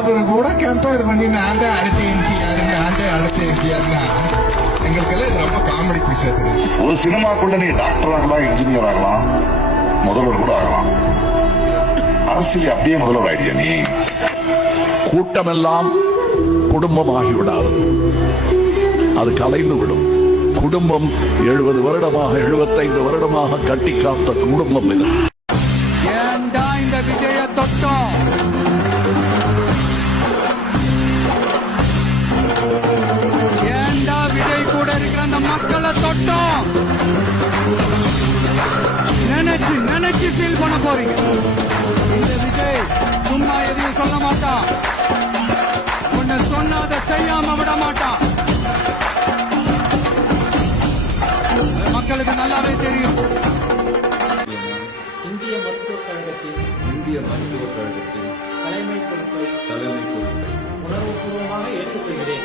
அவர் கூட கம்பேர் பண்ணி நான் தான் அடுத்த எம்ஜிஆர் நான் தான் அடுத்த எம்ஜிஆர்னா எங்களுக்கெல்லாம் ரொம்ப காமெடி பீஸ். ஒரு சினிமாக்குள்ள நீ டாக்டர் ஆகலாம், இன்ஜினியர் ஆகலாம், முதல்வர் கூட ஆகலாம். அரசியல் அப்படியே முதல்வர் ஆயிடுயா நீ. கூட்டமெல்லாம் குடும்பமாகிவிடாது, அது கலைந்து விடும். குடும்பம் 70 வருடமாக 75 வருடமாக கட்டி காத்த குடும்பம் இது. ஏண்டா இந்த விஜய தொட்டோம்? ஏண்டா விஜய் கூட இருக்கிற அந்த மக்களை தொட்டோம்? நினைச்சு ஃபீல் பண்ண போறீங்க. இந்த விஜய் சும்மா எதையும் சொல்ல மாட்டான். உன்னை சொன்னாத செய்யாம விட மாட்டான். மக்களுக்கு நல்லாவே தெரியும். இந்திய மருத்துவக் கழகத்தின் தலைமை பொறுப்பை உணர்வுபூர்வமாக ஏற்றுக்கொள்கிறேன்.